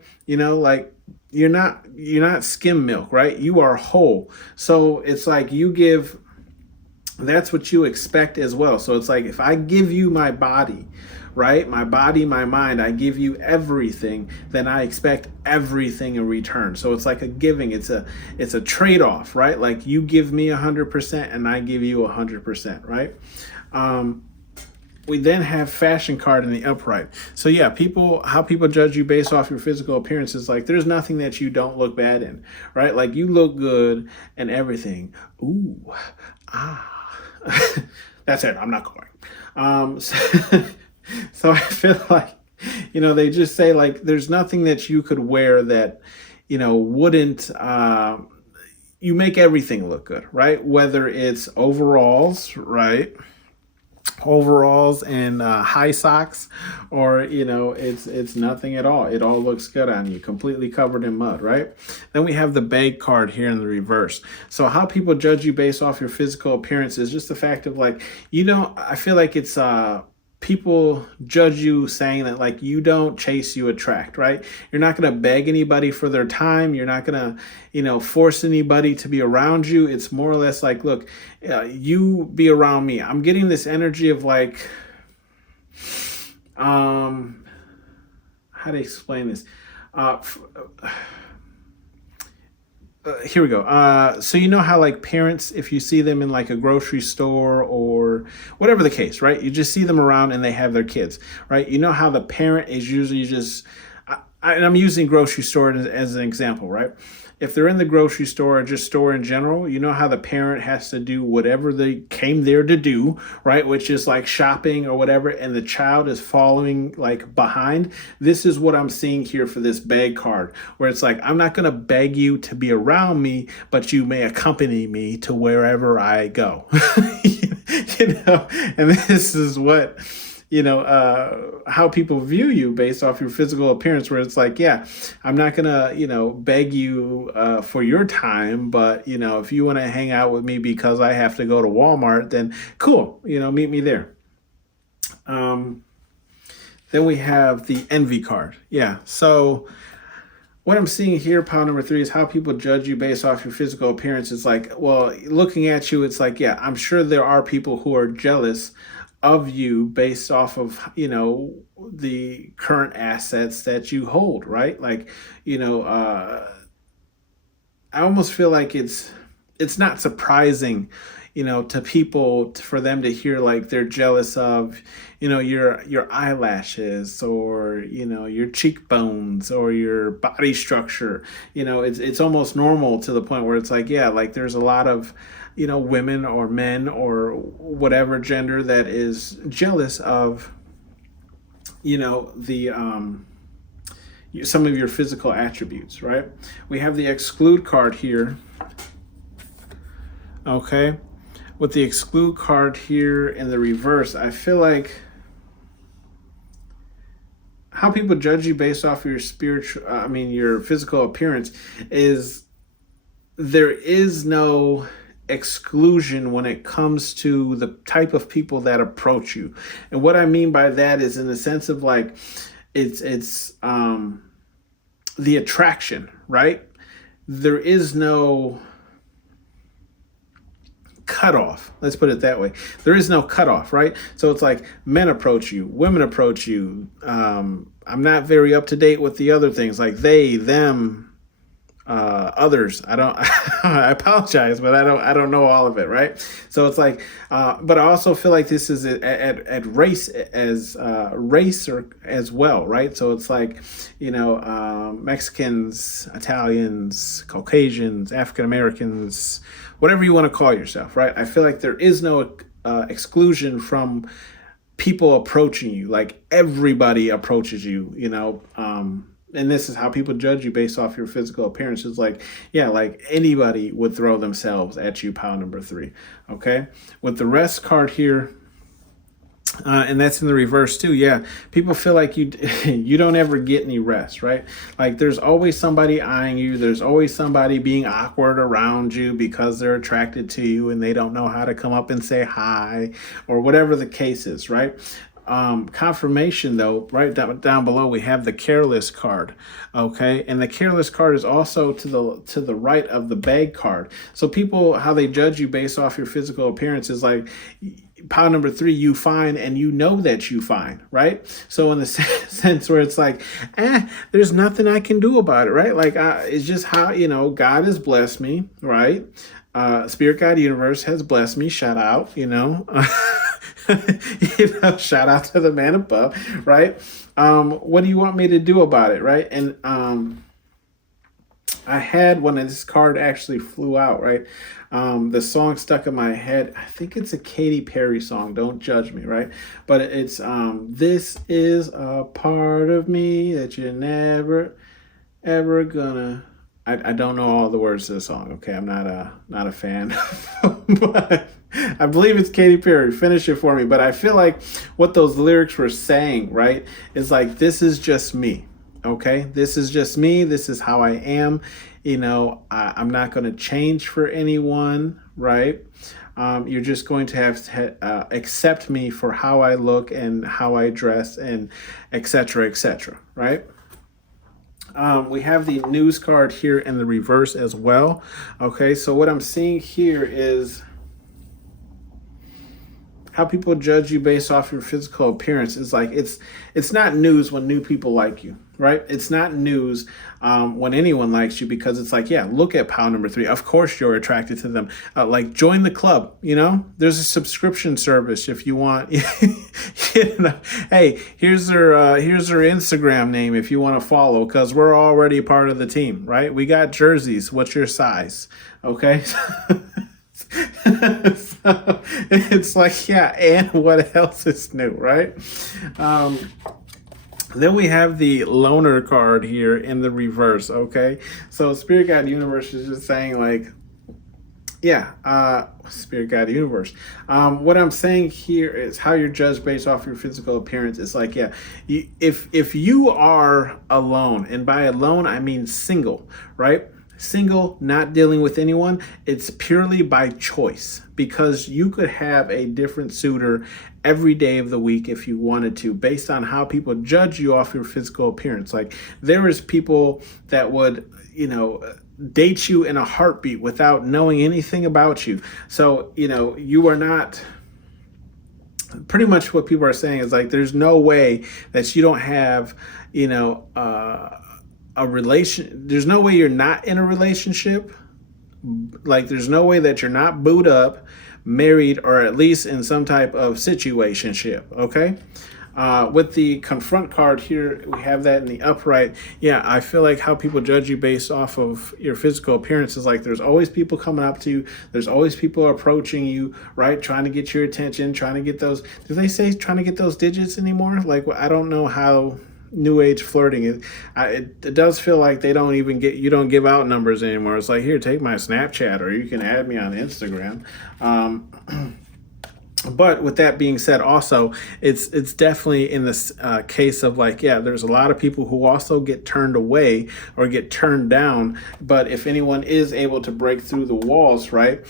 like, you're not skim milk, right? You are whole. So it's like you give, that's what you expect as well. So it's like, if I give you my body, right? My body, my mind, I give you everything, then I expect everything in return. So it's like a giving. It's a trade-off, right? Like you give me 100% and I give you 100%, right? We then have fashion card in the upright. So yeah, how people judge you based off your physical appearance is like there's nothing that you don't look bad in, right? Like you look good and everything. Ooh, that's it. I'm not going. So I feel like, they just say like there's nothing that you could wear that, wouldn't. You make everything look good, right? Whether it's overalls, right? Overalls and high socks, or it's nothing at all. It all looks good on you, completely covered in mud, right? Then we have the bag card here in the reverse. So how people judge you based off your physical appearance is just the fact of like, I feel like it's people judge you saying that like you don't chase, you attract, right? You're not going to beg anybody for their time. You're not going to, force anybody to be around you. It's more or less like, look, you be around me. I'm getting this energy of like, how to explain this? Here we go. So how like parents, if you see them in like a grocery store or whatever the case, right? You just see them around and they have their kids, right? How the parent is usually just, and I'm using grocery store as an example, right? If they're in the grocery store or just store in general, how the parent has to do whatever they came there to do, right? Which is like shopping or whatever, and the child is following like behind. This is what I'm seeing here for this bag card, where it's like, I'm not going to beg you to be around me, but you may accompany me to wherever I go. And this is what, how people view you based off your physical appearance, where it's like, yeah, I'm not gonna, beg you for your time, but if you want to hang out with me because I have to go to Walmart, then cool, meet me there. Then we have the envy card. Yeah, so what I'm seeing here, pile number 3, is how people judge you based off your physical appearance. It's like, well, looking at you, it's like, yeah, I'm sure there are people who are jealous of you based off of, the current assets that you hold, right? Like, I almost feel like it's not surprising, to people for them to hear like they're jealous of, your eyelashes or, your cheekbones or your body structure. It's almost normal to the point where it's like, yeah, like there's a lot of, women or men or whatever gender that is jealous of, the some of your physical attributes, right? We have the exclude card here. Okay. With the exclude card here in the reverse, I feel like how people judge you based off your your physical appearance is there is no exclusion when it comes to the type of people that approach you. And what I mean by that is in the sense of like it's the attraction, right? There is no cutoff. Let's put it that way. There is no cutoff, right? So it's like men approach you, women approach you. I'm not very up to date with the other things like they, them, others. I don't. I apologize, but I don't know all of it, right? So it's like, but I also feel like this is at race as race or as well, right? So it's like, Mexicans, Italians, Caucasians, African Americans, whatever you want to call yourself, right? I feel like there is no exclusion from people approaching you. Like everybody approaches you, and this is how people judge you based off your physical appearance. It's like, yeah, like anybody would throw themselves at you, pile number 3. Okay. With the rest card here, and that's in the reverse too. Yeah. People feel like you don't ever get any rest, right? Like there's always somebody eyeing you. There's always somebody being awkward around you because they're attracted to you and they don't know how to come up and say hi or whatever the case is, right? confirmation though, right down below, we have the careless card. Okay. And the careless card is also to the right of the bag card. So people, how they judge you based off your physical appearance is like, pile number 3, you fine, and you know that you fine, right? So in the sense where it's like, there's nothing I can do about it, right? Like, it's just how, God has blessed me, right? Spirit God Universe has blessed me. Shout out, shout out to the man above, right? What do you want me to do about it, right? And I had when this card actually flew out, right? The song stuck in my head. I think it's a Katy Perry song. Don't judge me, right? But it's this is a part of me that you're never ever gonna. I don't know all the words to the song. Okay, I'm not a fan, but I believe it's Katy Perry. Finish it for me. But I feel like what those lyrics were saying, right, is like, this is just me. Okay, this is just me. This is how I am. I'm not going to change for anyone, right? You're just going to have to accept me for how I look and how I dress and et cetera, right? We have the news card here in the reverse as well. Okay, so what I'm seeing here is how people judge you based off your physical appearance. Is like, it's not news when new people like you, right? It's not news when anyone likes you, because it's like, yeah, look at pile number 3. Of course you're attracted to them. Like, join the club, there's a subscription service if you want. Hey, here's their Instagram name if you want to follow, because we're already part of the team, right? We got jerseys. What's your size? Okay. So it's like, yeah, and what else is new, right? Then we have the loner card here in the reverse. Okay, so Spirit God Universe is just saying like, yeah, Spirit God Universe. What I'm saying here is how you're judged based off your physical appearance. It's like, yeah, if you are alone, and by alone I mean single, right? Single, not dealing with anyone, it's purely by choice, because you could have a different suitor every day of the week if you wanted to, based on how people judge you off your physical appearance. Like, there is people that would, date you in a heartbeat without knowing anything about you. So, you are not. Pretty much what people are saying is like, there's no way that you don't have, a relation. There's no way you're not in a relationship. Like, there's no way that you're not booed up, married, or at least in some type of situationship. Okay. With the confront card here, we have that in the upright. Yeah, I feel like how people judge you based off of your physical appearance is like, there's always people coming up to you. There's always people approaching you, right? Trying to get your attention, trying to get those, do they say trying to get those digits anymore? Like, I don't know how new age flirting is. It does feel like you don't give out numbers anymore. It's like, here, take my Snapchat, or you can add me on Instagram. But with that being said, also, it's definitely in this case of like, yeah, there's a lot of people who also get turned away or get turned down. But if anyone is able to break through the walls, right,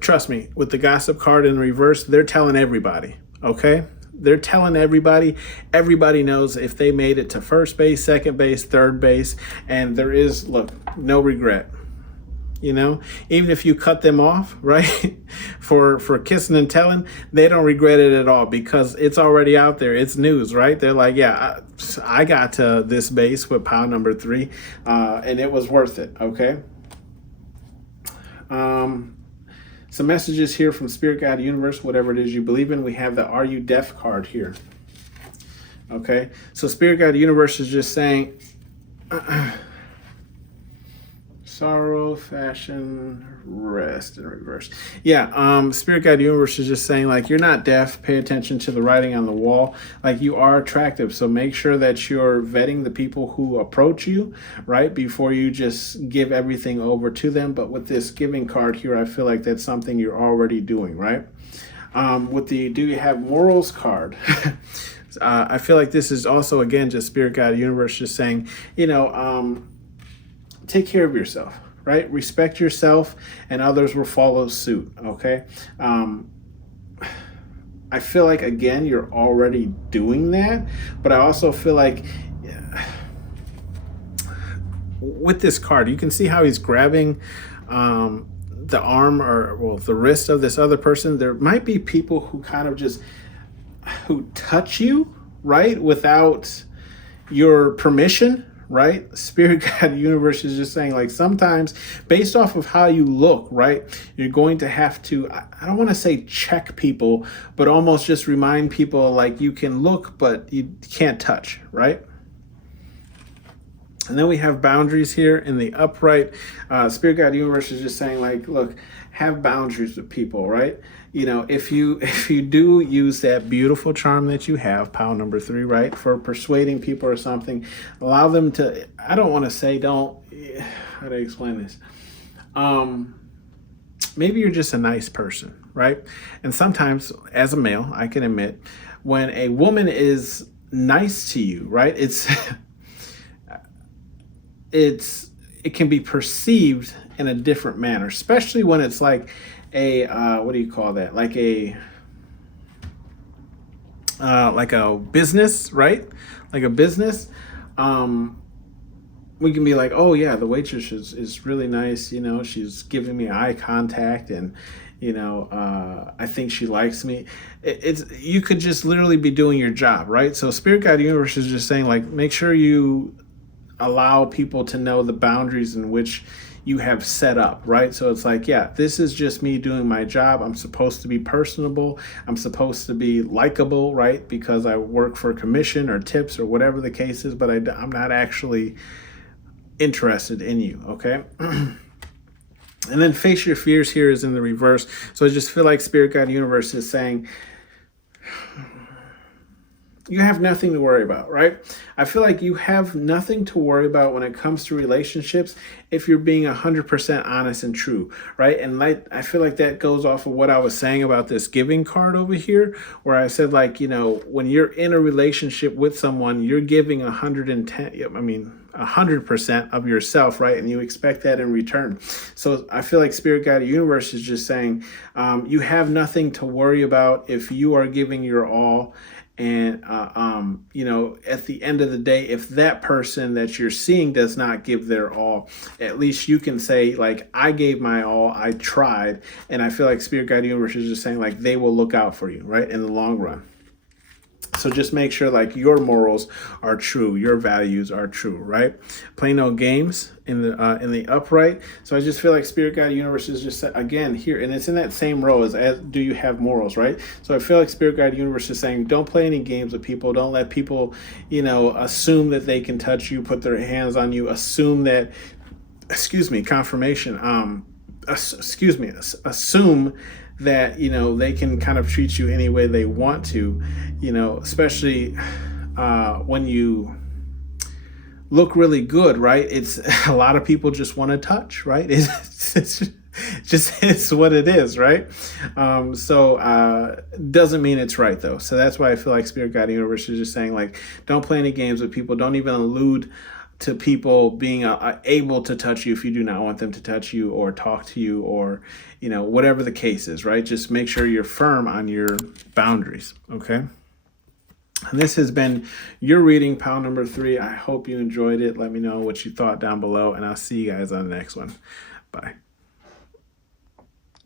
trust me, with the gossip card in reverse, they're telling everybody, okay? They're telling everybody. Everybody knows if they made it to first base, second base, third base, and there is, no regret. Even if you cut them off, right, for kissing and telling, they don't regret it at all, because it's already out there. It's news, right? They're like, yeah, I got to this base with pile number 3, and it was worth it. Okay. Some messages here from Spirit God Universe, whatever it is you believe in. We have the Are You Deaf card here. Okay. So Spirit God Universe is just saying, sorrow, fashion, rest in reverse. Yeah, Spirit Guide Universe is just saying, like, you're not deaf. Pay attention to the writing on the wall. Like, you are attractive. So make sure that you're vetting the people who approach you, right, before you just give everything over to them. But with this giving card here, I feel like that's something you're already doing, right? With the Do You Have Morals card, I feel like this is also, again, just Spirit Guide Universe just saying, take care of yourself, right? Respect yourself, and others will follow suit, okay? I feel like, again, you're already doing that, but I also feel like with this card, you can see how he's grabbing the arm, or well, the wrist of this other person. There might be people who kind of just who touch you, right, without your permission, right? Spirit guide universe is just saying, like, sometimes based off of how you look, right, you're going to have to, I don't want to say check people, but almost just remind people, like, you can look but you can't touch, right? And then we have boundaries here in the upright. Spirit guide universe is just saying, like, look, have boundaries with people, right? You know, if you do use that beautiful charm that you have, pile number 3, right, for persuading people or something, allow them to, I don't want to say don't, how do I explain this? Maybe you're just a nice person, right? And sometimes, as a male, I can admit, when a woman is nice to you, right, it can be perceived in a different manner, especially when it's like a what do you call that? Like a business, right? Like a business. We can be like, oh yeah, the waitress is really nice. You know, she's giving me eye contact, and you know, I think she likes me. You could just literally be doing your job, right? So Spirit Guide Universe is just saying, like, make sure you allow people to know the boundaries in which you have set up, right? So it's like, yeah, this is just me doing my job. I'm supposed to be personable. I'm supposed to be likable, right? Because I work for commission or tips or whatever the case is, but I'm not actually interested in you, okay? And then face your fears here is in the reverse. So I just feel like Spirit Guide Universe is saying, you have nothing to worry about, right? I feel like you have nothing to worry about when it comes to relationships if you're being 100% honest and true, right? And like, I feel like that goes off of what I was saying about this giving card over here, where I said, like, you know, when you're in a relationship with someone, you're giving 100% of yourself, right? And you expect that in return. So I feel like Spirit Guide Universe is just saying, you have nothing to worry about if you are giving your all. And, you know, at the end of the day, if that person that you're seeing does not give their all, at least you can say, like, I gave my all, I tried. And I feel like Spirit Guide Universe is just saying, like, they will look out for you, right, in the long run. So just make sure, like, your morals are true, your values are true, right? Play no games in the upright. So I just feel like Spirit Guide Universe is just, again, here, and it's in that same row as do you have morals, right? So I feel like Spirit Guide Universe is saying, don't play any games with people. Don't let people, you know, assume that they can touch you, put their hands on you, assume that, assume that, you know, they can kind of treat you any way they want to, you know, especially when you look really good, right? It's a lot of people just want to touch, right? It's what it is, right? Doesn't mean it's right, though. So that's why I feel like Spirit Guide Universe is just saying, like, don't play any games with people. Don't even allude to people being able to touch you if you do not want them to touch you or talk to you, or, you know, whatever the case is, right? Just make sure you're firm on your boundaries, okay? And this has been your reading, pile number 3. I hope you enjoyed it. Let me know what you thought down below, and I'll see you guys on the next one. Bye.